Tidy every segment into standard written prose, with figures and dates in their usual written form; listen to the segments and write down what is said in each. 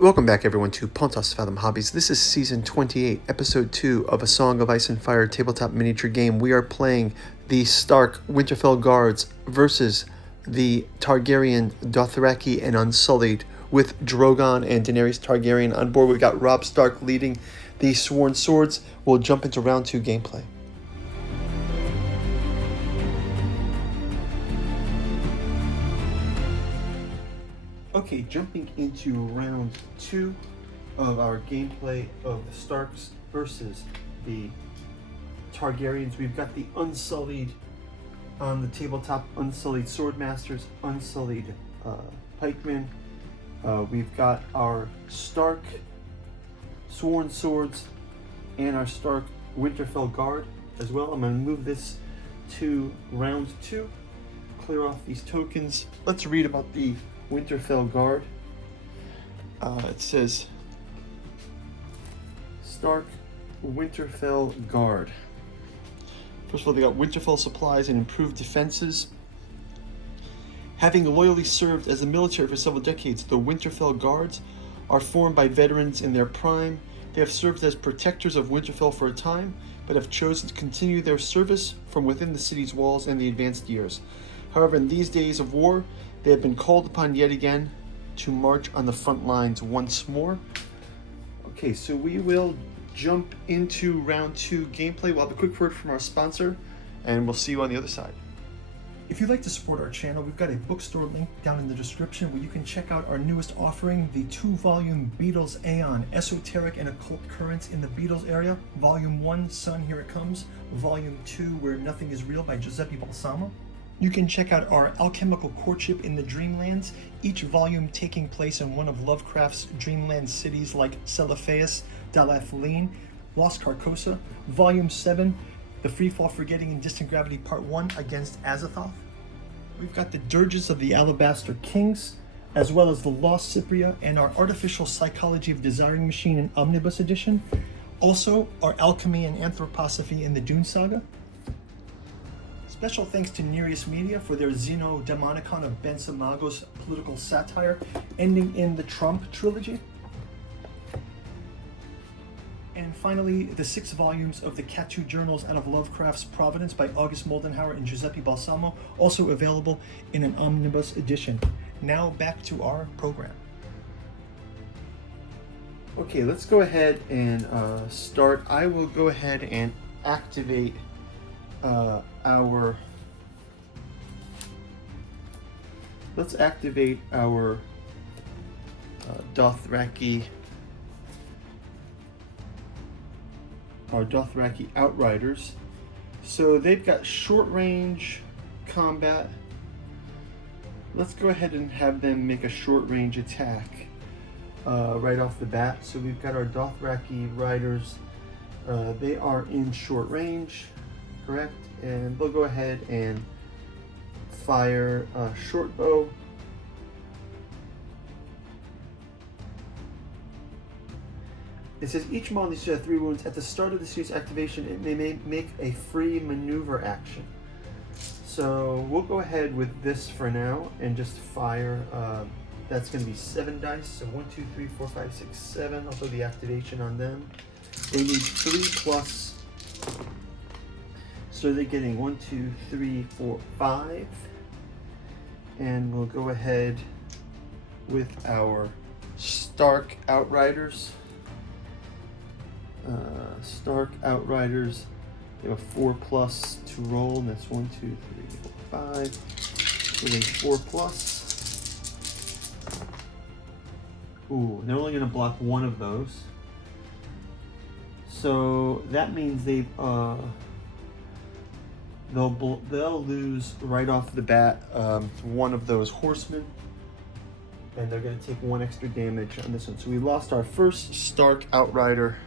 Welcome back everyone to Pontos Fathom Hobbies. This is Season 28, Episode 2 of A Song of Ice and Fire tabletop miniature game. We are playing the Stark Winterfell Guards versus the Targaryen Dothraki and Unsullied with Drogon and Daenerys Targaryen on board. We've got Robb Stark leading the Sworn Swords. We'll jump into Round 2 gameplay. Okay, jumping into round 2 of our gameplay of the Starks versus the Targaryens. We've got the Unsullied on the tabletop, Unsullied Swordmasters, Unsullied Pikemen. We've got our Stark Sworn Swords and our Stark Winterfell Guard as well. I'm going to move this to round 2, clear off these tokens. Let's read about the Winterfell Guard. It says Stark Winterfell Guard. First of all, they got Winterfell supplies and improved defenses. Having loyally served as a military for several decades, the Winterfell Guards are formed by veterans in their prime. They have served as protectors of Winterfell for a time, but have chosen to continue their service from within the city's walls in the advanced years. However, in these days of war, they have been called upon yet again to march on the front lines once more. Okay, so we will jump into round 2 gameplay. We'll have a quick word from our sponsor, and we'll see you on the other side. If you'd like to support our channel, we've got a bookstore link down in the description where you can check out our newest offering, the 2-volume Beatles Aeon, Esoteric and Occult Currents in the Beatles area. Volume 1, Sun, Here It Comes. Volume 2, Where Nothing Is Real by Giuseppe Balsamo. You can check out our Alchemical Courtship in the Dreamlands, each volume taking place in one of Lovecraft's dreamland cities like Celophaeus, Dalathaline, Lost Carcosa. Volume 7, The Freefall, Forgetting, and Distant Gravity Part 1 against Azathoth. We've got the Dirges of the Alabaster Kings, as well as the Lost Cypria and our Artificial Psychology of Desiring Machine in Omnibus Edition. Also, our Alchemy and Anthroposophy in the Dune Saga. Special thanks to Nereus Media for their Xeno Demonicon of Ben Samago's political satire, ending in the Trump trilogy. And finally, the 6 volumes of the Catu Journals out of Lovecraft's Providence by August Moldenhauer and Giuseppe Balsamo, also available in an omnibus edition. Now back to our program. Okay, let's go ahead and start. I will go ahead and activate let's activate our Dothraki Outriders. So they've got short range combat. Let's go ahead and have them make a short range attack right off the bat. So we've got our Dothraki Riders. They are in short range, correct? And we'll go ahead and fire a short bow. It says each model needs to have 3 wounds. At the start of the series activation, it may make a free maneuver action. So we'll go ahead with this for now and just fire. That's going to be 7 dice. So 1, 2, 3, 4, 5, 6, 7. I'll throw the activation on them. They need 3 plus. So they're getting 1, 2, 3, 4, 5. And we'll go ahead with our Stark Outriders. Stark Outriders, they have a 4 plus to roll, and that's 1, 2, 3, 4, 5. So they 4 plus. Ooh, they're only going to block 1 of those. So that means they'll lose right off the bat 1 of those horsemen, and they're going to take 1 extra damage on this one. So we lost our first Stark Outrider.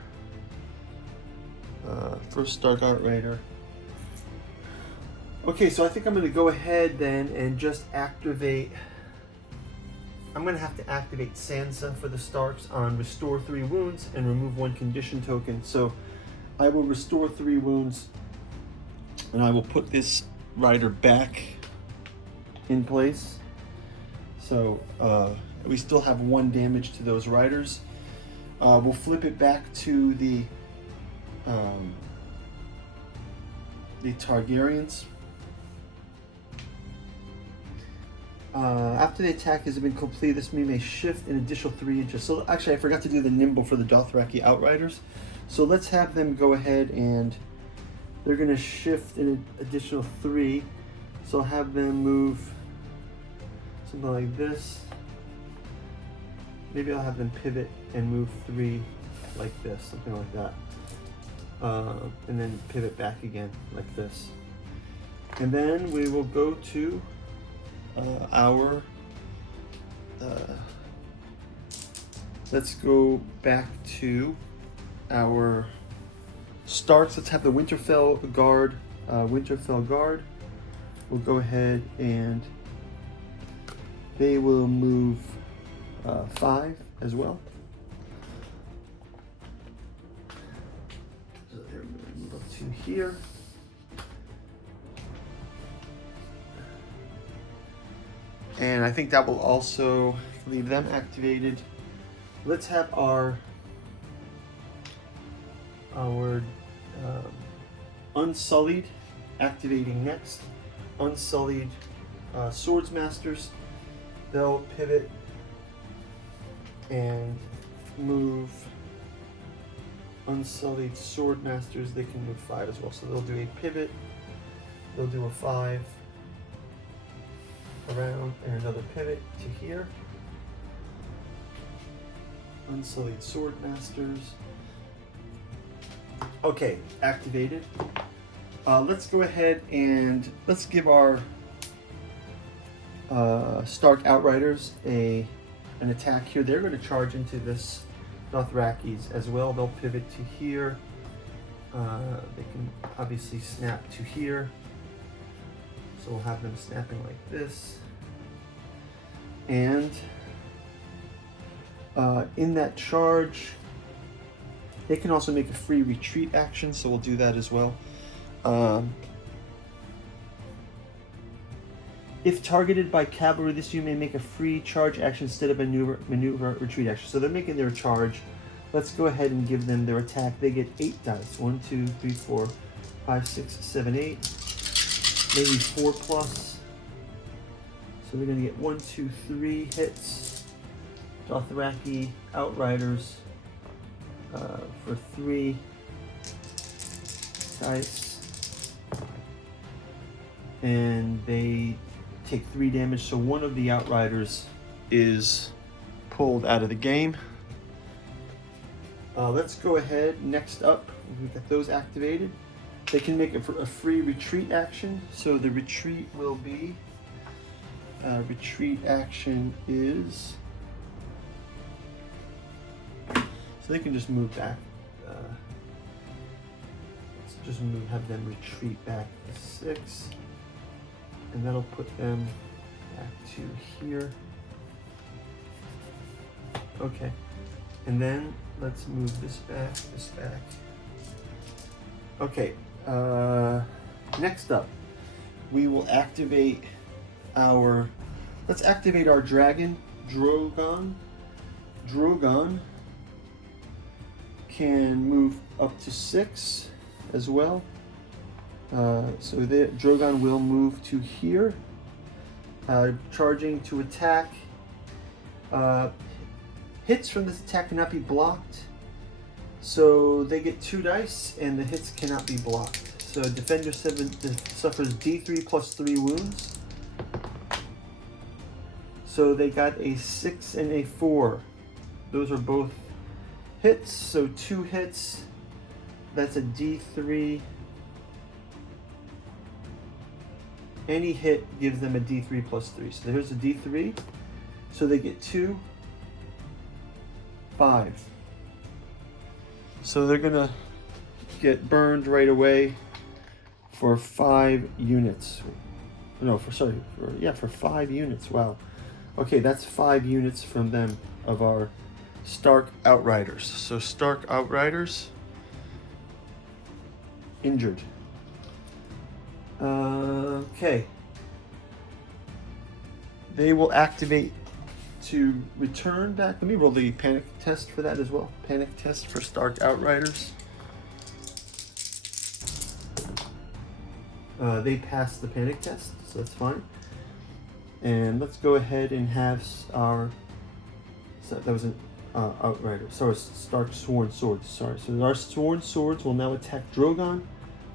Okay, so I think I'm going to go ahead then and just activate. I'm going to have to activate Sansa for the Starks on Restore 3 wounds and remove 1 condition token. So I will restore 3 wounds, and I will put this rider back in place. So We still have 1 damage to those riders. We'll flip it back to the Targaryens. After the attack has been completed, this may shift an additional 3 inches. So actually, I forgot to do the nimble for the Dothraki Outriders. So let's have them go ahead and they're going to shift an additional 3. So I'll have them move something like this. Maybe I'll have them pivot and move 3 like this, something like that. And then pivot back again like this. And then we will go to our let's go back to our Starks. Let's have the Winterfell Guard. We'll go ahead and they will move 5 as well. So they're going to move up to here. And I think that will also leave them activated. Let's have our Unsullied activating next. Unsullied Swordsmasters. They'll pivot and move. Unsullied Swordmasters, they can move 5 as well. So they'll do a pivot. They'll do a 5 around and another pivot to here. Unsullied Swordmasters. Okay, activated. Let's go ahead and let's give our Stark Outriders an attack here. They're going to charge into this Dothrakis as well. They'll pivot to here. They can obviously snap to here. So we'll have them snapping like this. And in that charge, they can also make a free retreat action, so we'll do that as well. If targeted by cavalry, this unit may make a free charge action instead of a maneuver retreat action. So they're making their charge. Let's go ahead and give them their attack. They get 8 dice. 1, 2, 3, 4, 5, 6, 7, 8. Maybe 4 plus. So they're going to get 1, 2, 3 hits. Dothraki Outriders for 3 dice. And they take 3 damage. So one of the Outriders is pulled out of the game. Let's go ahead. Next up, we've got those activated. They can make a free retreat action. So the retreat will be, retreat action is, so they can just move back. Let's just have them retreat back to 6. And that'll put them back to here. Okay. And then let's move this back, this back. Okay. Next up, we will activate our, let's activate our dragon, Drogon. Drogon can move up to 6 as well. So the Drogon will move to here, charging to attack. Hits from this attack cannot be blocked, so they get 2 dice, and the hits cannot be blocked. So Defender 7 suffers D3 plus 3 wounds. So they got a 6 and a 4. Those are both hits, so 2 hits. That's a D3. Any hit gives them a D3 plus 3. So here's a D3. So they get 2, 5. So they're gonna get burned right away for 5 units. No, for 5 units. Wow. Okay, that's 5 units from them of our Stark Outriders. So Stark Outriders injured. Okay. They will activate to return back. Let me roll the panic test for that as well. Panic test for Stark Outriders. They passed the panic test, so that's fine. And let's go ahead and have our, so that was an Outrider. Sorry, Stark Sworn Swords. Sorry. So our Sworn Swords will now attack Drogon.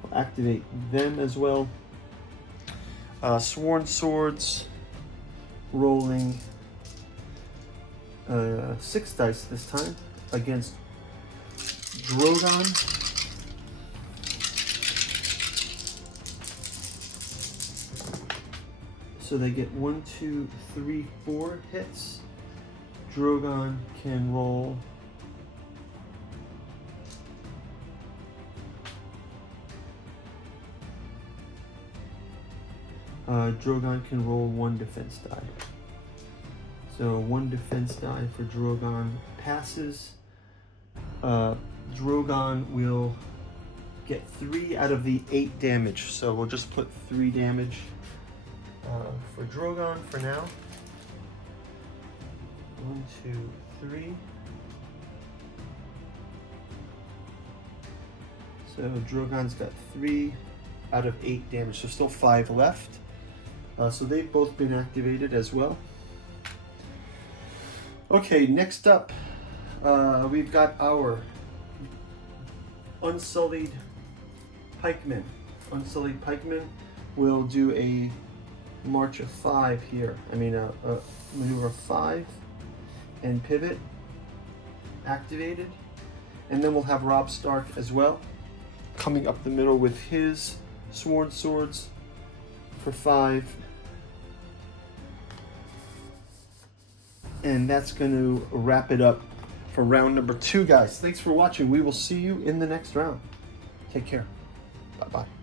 We'll activate them as well. Sworn Swords rolling 6 dice this time against Drogon. So they get 1, 2, 3, 4 hits. Drogon can roll Drogon can roll 1 defense die. So 1 defense die for Drogon passes. Drogon will get 3 out of the 8 damage. So we'll just put 3 damage for Drogon for now. 1, 2, 3. So Drogon's got 3 out of 8 damage. So still 5 left. So they've both been activated as well. Okay, next up, we've got our Unsullied Pikemen. Unsullied Pikemen will do a march of 5 here. I mean, a maneuver of 5 and pivot activated. And then we'll have Robb Stark as well, coming up the middle with his Sworn Swords for 5. And that's going to wrap it up for round number 2, guys. Thanks for watching. We will see you in the next round. Take care. Bye-bye.